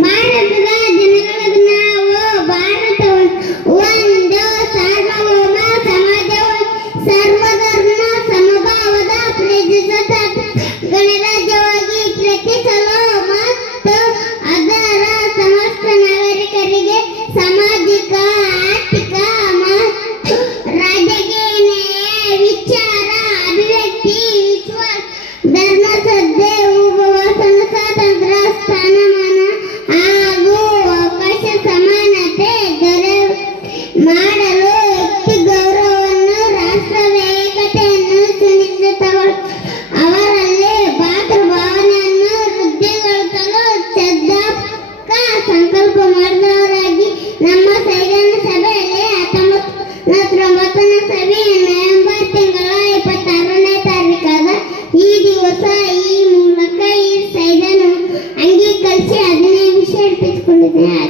ಭಾರತದ ಜನಗಳನ್ನ ನಾವು ಭಾರತ ಒಂದು ಸಾರ್ವಭೌಮ ಸಮಾಜ, ಸರ್ವಧರ್ಮ ಸಮಭಾವದ ಪ್ರಜಾಸತ್ತಾತ್ಮಕ ಗಣರಾಜ್ಯವಾಗಿ ರಚಿಸಲು ಮತ್ತು ಅದರ ಸಮಸ್ತ ನಾಗರಿಕರಿಗೆ ಸಾಮಾಜಿಕ, ಆರ್ಥಿಕ ಮತ್ತು ರಾಜಕೀಯ ನ್ಯಾಯ, ವಿಚಾರ ಅಭಿವ್ಯಕ್ತಿ, ವಿಶ್ವಾಸ, ಧರ್ಮ ಶ್ರದ್ಧೆ, ಉಪವಾಸನ ಸ್ವಾತಂತ್ರ್ಯ, ಸ್ಥಾನಮಾನ ಹಾಗೂ ಅವಕಾಶ ಸಮಾನತೆ ಮಾಡಲು ವ್ಯಕ್ತಿ ಗೌರವವನ್ನು, ರಾಷ್ಟ್ರದ ಏಕತೆಯನ್ನು ಸುನಿಶ್ಚಿತಗೊಳಿಸಲು, ಅವರಲ್ಲಿ ಭಾವನೆಯನ್ನು ವೃದ್ಧಿಗೊಳಿಸಲು ಶ್ರದ್ಧಾಪೂರ್ವಕ ಸಂಕಲ್ಪ ಮಾಡಿದವರಾಗಿ ನಮ್ಮ ಸಂವಿಧಾನ ಸಭೆಯಲ್ಲಿ 1990ನೇ ಸಭೆ ನವೆಂಬರ್ ತಿಂಗಳ 26ನೇ ತಾರೀಕಾದ ಈ ದಿವಸ ಈ ಮೂಲಕ ಈ ಸಂವಿಧಾನ ಅಂಗೀಕರಿಸಿ 15 ನಿಮಿಷ ಇರಿಸಿಕೊಂಡಿದ್ದೇನೆ.